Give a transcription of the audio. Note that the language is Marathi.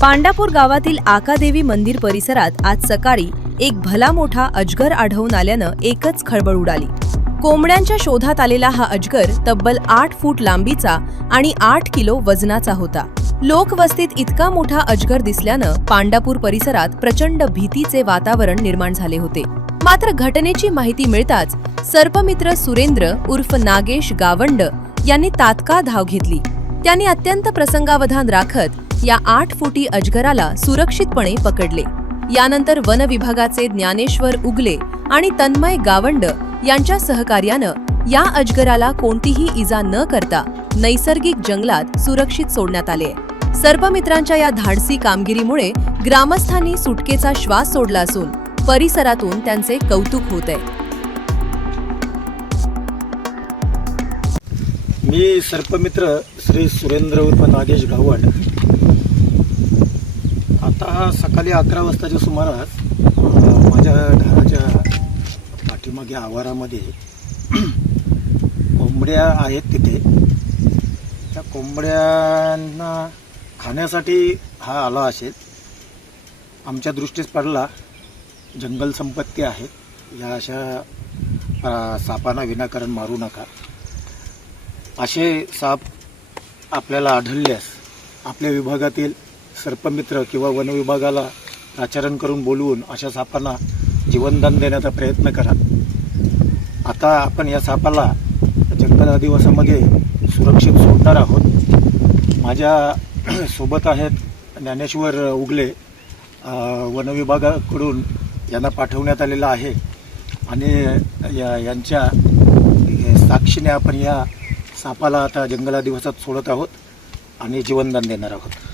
पांडापूर गावातील आकादेवी मंदिर परिसरात आज सकाळी एक भला मोठा अजगर आढळून आल्यानं एकच खळबळ उडाली। कोंबड्यांच्या शोधात आलेला हा अजगर तब्बल 8 फूट लांबीचा आणि 8 किलो वजनाचा होता। लोकवस्तीत इतका मोठा अजगर दिसल्यानं पांडापूर परिसरात प्रचंड भीतीचे वातावरण निर्माण झाले होते। मात्र घटनेची माहिती मिळताच सर्पमित्र सुरेंद्र उर्फ नागेश गावंड यांनी तात्काळ धाव घेतली। त्यांनी अत्यंत प्रसंगावधान राखत या 8 फुटी अजगराला सुरक्षितपणे पकडले। यानंतर वन विभागाचे ज्ञानेश्वर उगले आणि तन्मय गावंड यांच्या सहकार्यानं या अजगराला कोणतीही इजा न करता नैसर्गिक जंगलात सुरक्षित सोडण्यात आले। सर्पमित्रांच्या या धाडसी कामगिरीमुळे ग्रामस्थांनी सुटकेचा श्वास सोडला असून परिसरातून त्यांचे कौतुक होत आहे। मी सर्पमित्र श्री सुरेंद्र उर्फ नागेश गावंड। आता सकाळी 11 वाजताच्या सुमारास माझ्या घराच्या पाठीमागे आवारामध्ये कोंबड्या आहेत। तिथे त्या कोंबड्यांना खाण्यासाठी हा आला असेल। आमच्या दृष्टीस पडला जंगल संपत्ती आहे, या अशा सापांना विनाकारण मारू नका। असे साप आपल्याला आढळल्यास आपल्या विभागातील सर्पमित्र किंवा वन विभागाला प्राचारण करून बोलवून अशा सापांना जीवनदान देण्याचा प्रयत्न करा। आता आपण या सापाला जंगल अधिवासामध्ये सुरक्षित सोडणार आहोत। माझ्या सोबत आहेत ज्ञानेश्वर उगले, वन विभागाकडून यांना पाठवण्यात आलेलं आहे आणि यांच्या साक्षीने आपण या सापाला आता जंगल अधिवासात सोडत आहोत आणि जीवनदान देणार आहोत।